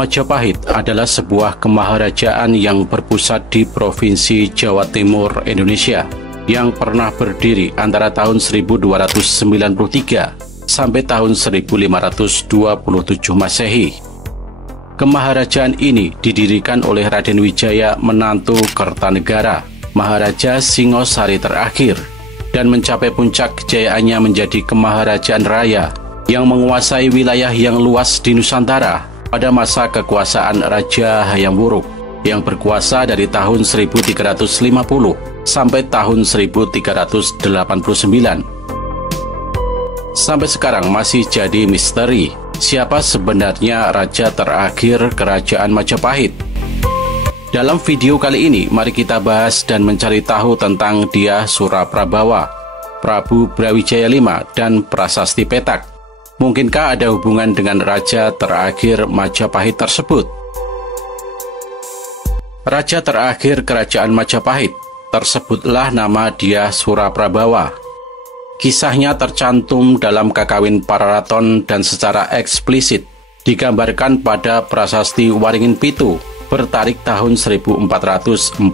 Majapahit adalah sebuah kemaharajaan yang berpusat di Provinsi Jawa Timur, Indonesia, yang pernah berdiri antara tahun 1293 sampai tahun 1527 Masehi. Kemaharajaan ini didirikan oleh Raden Wijaya menantu Kertanegara, Maharaja Singosari terakhir, dan mencapai puncak kejayaannya menjadi kemaharajaan raya yang menguasai wilayah yang luas di Nusantara pada masa kekuasaan Raja Hayam Wuruk yang berkuasa dari tahun 1350 sampai tahun 1389. Sampai sekarang masih jadi misteri siapa sebenarnya raja terakhir Kerajaan Majapahit. Dalam video kali ini, mari kita bahas dan mencari tahu tentang Dyah Suraprabawa, Prabu Brawijaya V, dan Prasasti Petak. Mungkinkah ada hubungan dengan raja terakhir Majapahit tersebut? Raja terakhir Kerajaan Majapahit tersebutlah nama Dyah Suraprabawa. Kisahnya tercantum dalam Kakawin Pararaton dan secara eksplisit digambarkan pada Prasasti Waringin Pitu bertarik tahun 1447.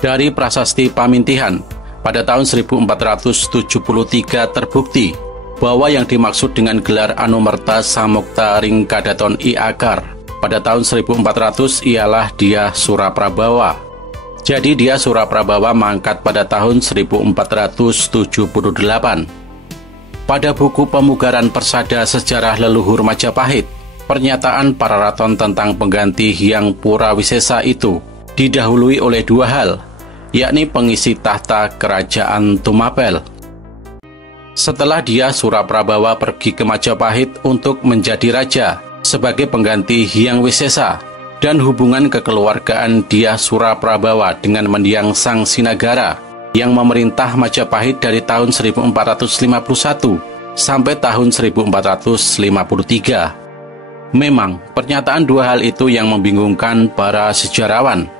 Dari Prasasti Pamintihan pada tahun 1473 terbukti bahwa yang dimaksud dengan gelar Anumerta Samukta Ringkadaton I Akar pada tahun 1400 ialah Dyah Suraprabawa. Jadi Dyah Suraprabawa mangkat pada tahun 1478. Pada buku Pemugaran Persada Sejarah Leluhur Majapahit, pernyataan Pararaton tentang pengganti Hyang Purawisesa itu didahului oleh dua hal, yakni pengisi tahta Kerajaan Tumapel. Setelah Dyah Suraprabawa pergi ke Majapahit untuk menjadi raja sebagai pengganti Hyang Wisesa, dan hubungan kekeluargaan Dyah Suraprabawa dengan mendiang Sang Sinagara yang memerintah Majapahit dari tahun 1451 sampai tahun 1453. Memang, pernyataan dua hal itu yang membingungkan para sejarawan.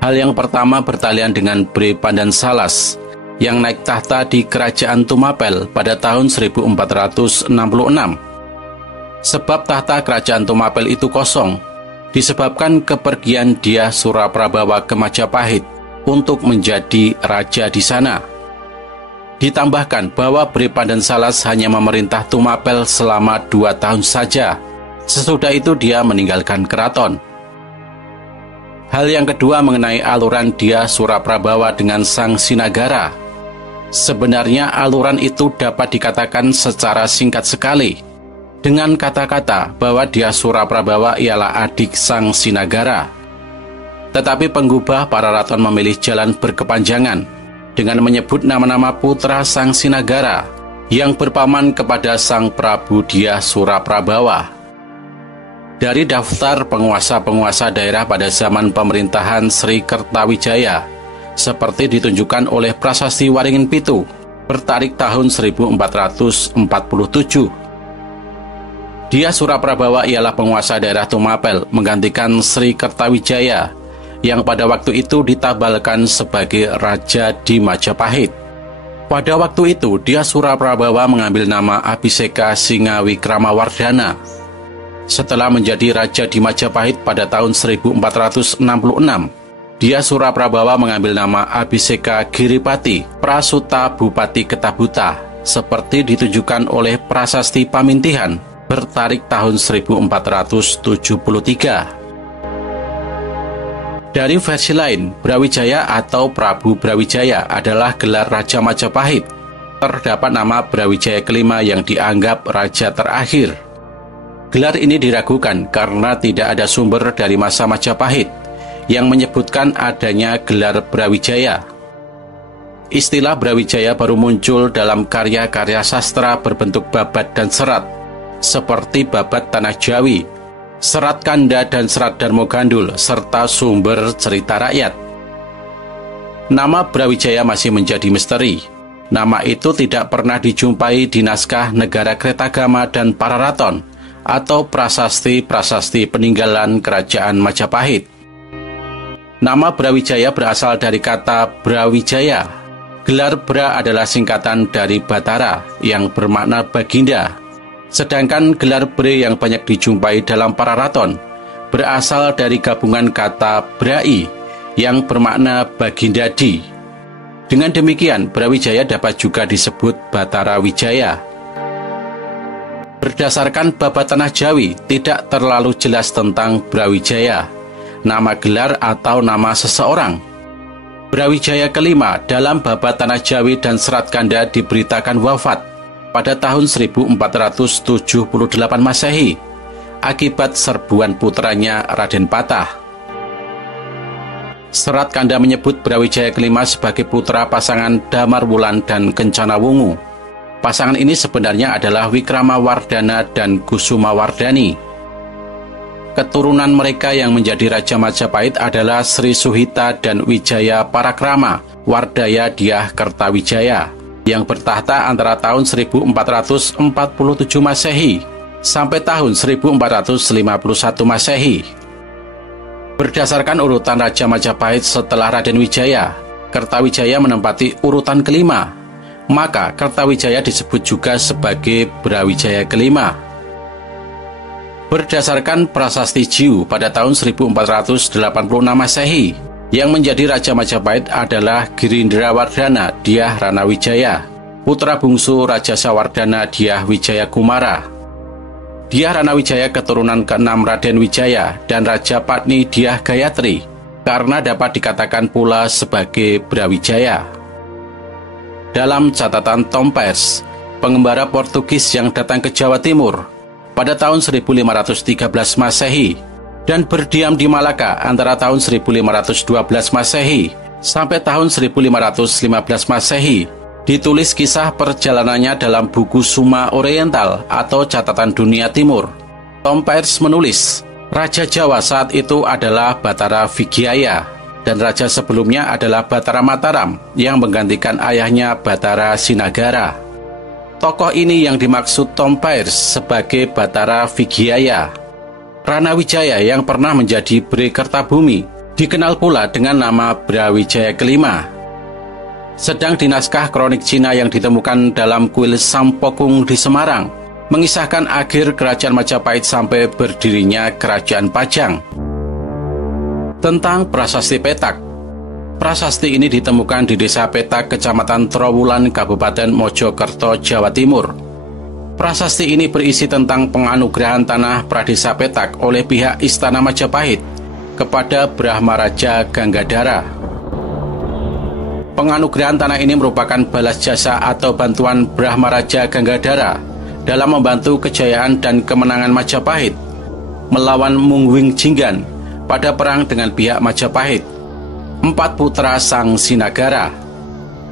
Hal yang pertama bertalian dengan Bre Pandansalas yang naik tahta di Kerajaan Tumapel pada tahun 1466. Sebab tahta Kerajaan Tumapel itu kosong disebabkan kepergian Dyah Suraprabawa ke Majapahit untuk menjadi raja di sana. Ditambahkan bahwa Bre Pandansalas hanya memerintah Tumapel selama 2 tahun saja. Sesudah itu dia meninggalkan keraton. Hal yang kedua mengenai aluran Dyah Suraprabawa dengan Sang Sinagara. Sebenarnya aluran itu dapat dikatakan secara singkat sekali dengan kata-kata bahwa Dyah Suraprabawa ialah adik Sang Sinagara. Tetapi penggubah Pararaton memilih jalan berkepanjangan dengan menyebut nama-nama putra Sang Sinagara yang berpaman kepada Sang Prabu Dyah Suraprabawa. Dari daftar penguasa-penguasa daerah pada zaman pemerintahan Sri Kertawijaya, seperti ditunjukkan oleh Prasasti Waringin Pitu, bertarik tahun 1447. Dyah Suraprabawa ialah penguasa daerah Tumapel, menggantikan Sri Kertawijaya, yang pada waktu itu ditabalkan sebagai raja di Majapahit. Pada waktu itu, Dyah Suraprabawa mengambil nama Abhiseka Singawikramawardhana. Setelah menjadi raja di Majapahit pada tahun 1466, Dyah Suraprabawa mengambil nama Abhiseka Giripati Prasuta Bupati Ketabuta, seperti ditunjukkan oleh Prasasti Pamintihan, bertarik tahun 1473. Dari versi lain, Brawijaya atau Prabu Brawijaya adalah gelar Raja Majapahit. Terdapat nama Brawijaya kelima yang dianggap raja terakhir. Gelar ini diragukan karena tidak ada sumber dari masa Majapahit yang menyebutkan adanya gelar Brawijaya. Istilah Brawijaya baru muncul dalam karya-karya sastra berbentuk babat dan serat, seperti Babat Tanah Jawi, Serat Kanda dan Serat Darmo Gandul, serta sumber cerita rakyat. Nama Brawijaya masih menjadi misteri. Nama itu tidak pernah dijumpai di naskah Negara Kretagama dan Pararaton atau prasasti-prasasti peninggalan Kerajaan Majapahit. Nama Brawijaya berasal dari kata Brawijaya. Gelar Bra adalah singkatan dari Batara yang bermakna baginda. Sedangkan gelar Bre yang banyak dijumpai dalam para raton berasal dari gabungan kata Brai yang bermakna Bagindadi. Dengan demikian, Brawijaya dapat juga disebut Batara Wijaya. Berdasarkan babat tanah Jawi, tidak terlalu jelas tentang Brawijaya, nama gelar atau nama seseorang. Brawijaya kelima dalam babat tanah Jawi dan Serat Kanda diberitakan wafat pada tahun 1478 Masehi akibat serbuan putranya Raden Patah. Serat Kanda menyebut Brawijaya kelima sebagai putra pasangan Damar Wulan dan Kencana Wungu. Pasangan ini sebenarnya adalah Wikramawardhana dan Kusumawardhani. Keturunan mereka yang menjadi Raja Majapahit adalah Sri Suhita dan Wijaya Parakrama Wardaya Dyah Kertawijaya yang bertahta antara tahun 1447 Masehi sampai tahun 1451 Masehi. Berdasarkan urutan Raja Majapahit setelah Raden Wijaya, Kertawijaya menempati urutan kelima, maka Kertawijaya disebut juga sebagai Brawijaya kelima. Berdasarkan prasasti Jiu pada tahun 1486 Masehi, yang menjadi Raja Majapahit adalah Girindrawardhana Dyah Ranawijaya, putra bungsu Raja Sawardhana Dyah Wijaya Kumara. Dyah Ranawijaya keturunan ke-6 Raden Wijaya dan Raja Patni Dyah Gayatri, karena dapat dikatakan pula sebagai Brawijaya. Dalam catatan Tom Peirce, pengembara Portugis yang datang ke Jawa Timur pada tahun 1513 Masehi dan berdiam di Malaka antara tahun 1512 Masehi sampai tahun 1515 Masehi, ditulis kisah perjalanannya dalam buku Summa Oriental atau Catatan Dunia Timur. Tom Peirce menulis, Raja Jawa saat itu adalah Batara Vigyaya dan raja sebelumnya adalah Batara Mataram yang menggantikan ayahnya Batara Sinagara. Tokoh ini yang dimaksud Tom Peirce sebagai Batara Vigyaya. Ranawijaya yang pernah menjadi Bre Kertabumi dikenal pula dengan nama Brawijaya kelima. Sedang di naskah kronik Cina yang ditemukan dalam kuil Sampokong di Semarang mengisahkan akhir kerajaan Majapahit sampai berdirinya kerajaan Pajang. Tentang prasasti Petak. Prasasti ini ditemukan di Desa Petak, Kecamatan Trowulan, Kabupaten Mojokerto, Jawa Timur. Prasasti ini berisi tentang penganugerahan tanah Pradesa Petak oleh pihak Istana Majapahit kepada Brahmaraja Ganggadara. Penganugerahan tanah ini merupakan balas jasa atau bantuan Brahmaraja Ganggadara dalam membantu kejayaan dan kemenangan Majapahit melawan Mungwing Jinggan pada perang dengan pihak Majapahit, 4 putra Sang Sinagara.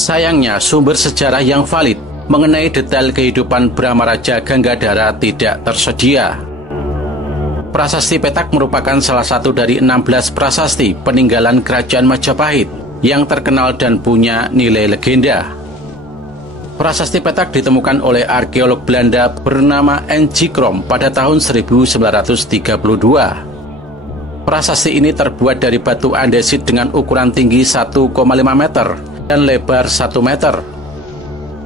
Sayangnya, sumber sejarah yang valid mengenai detail kehidupan Brahmaraja Ganggadara tidak tersedia. Prasasti Petak merupakan salah satu dari 16 prasasti peninggalan Kerajaan Majapahit yang terkenal dan punya nilai legenda. Prasasti Petak ditemukan oleh arkeolog Belanda bernama N.G. Krom pada tahun 1932. Prasasti ini terbuat dari batu andesit dengan ukuran tinggi 1,5 meter dan lebar 1 meter.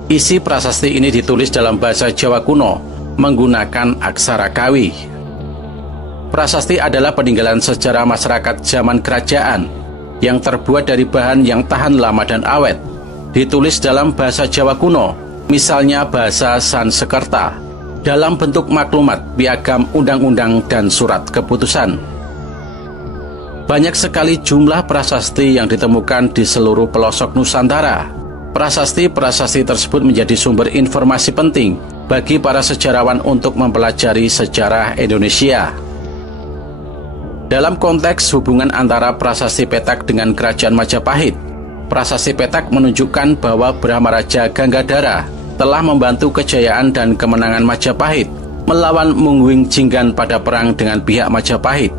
Isi prasasti ini ditulis dalam bahasa Jawa kuno menggunakan aksara Kawi. Prasasti adalah peninggalan sejarah masyarakat zaman kerajaan yang terbuat dari bahan yang tahan lama dan awet, ditulis dalam bahasa Jawa kuno, misalnya bahasa Sansekerta, dalam bentuk maklumat, piagam, undang-undang, dan surat keputusan. Banyak sekali jumlah prasasti yang ditemukan di seluruh pelosok Nusantara. Prasasti-prasasti tersebut menjadi sumber informasi penting bagi para sejarawan untuk mempelajari sejarah Indonesia. Dalam konteks hubungan antara prasasti Petak dengan Kerajaan Majapahit, prasasti Petak menunjukkan bahwa Brahmaraja Ganggadara telah membantu kejayaan dan kemenangan Majapahit melawan Mungwing Jinggan pada perang dengan pihak Majapahit.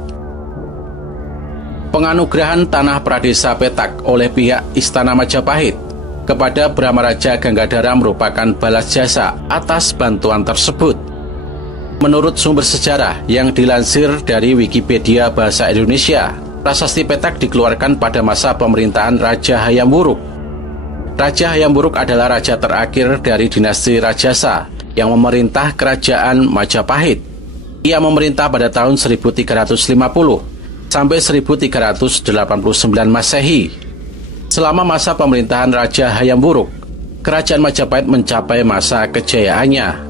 Penganugerahan tanah Pradesa Petak oleh pihak Istana Majapahit kepada Brahmaraja Ganggadara merupakan balas jasa atas bantuan tersebut. Menurut sumber sejarah yang dilansir dari Wikipedia Bahasa Indonesia, prasasti Petak dikeluarkan pada masa pemerintahan Raja Hayam Wuruk. Raja Hayam Wuruk adalah raja terakhir dari dinasti Rajasa yang memerintah kerajaan Majapahit. Ia memerintah pada tahun 1350 sampai 1389 Masehi. Selama masa pemerintahan Raja Hayam Wuruk, kerajaan Majapahit mencapai masa kejayaannya.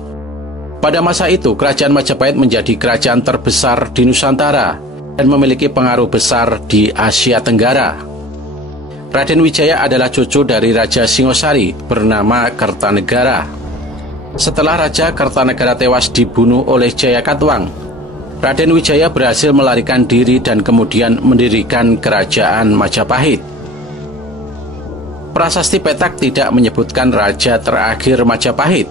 Pada masa itu, kerajaan Majapahit menjadi kerajaan terbesar di Nusantara dan memiliki pengaruh besar di Asia Tenggara. Raden Wijaya adalah cucu dari Raja Singosari bernama Kertanegara. Setelah Raja Kertanegara tewas dibunuh oleh Jayakatwang, Raden Wijaya berhasil melarikan diri dan kemudian mendirikan kerajaan Majapahit. Prasasti Petak tidak menyebutkan raja terakhir Majapahit.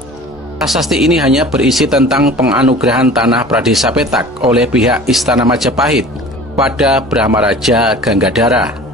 Prasasti ini hanya berisi tentang penganugerahan tanah Pradesa Petak oleh pihak Istana Majapahit pada Brahmaraja Ganggadara.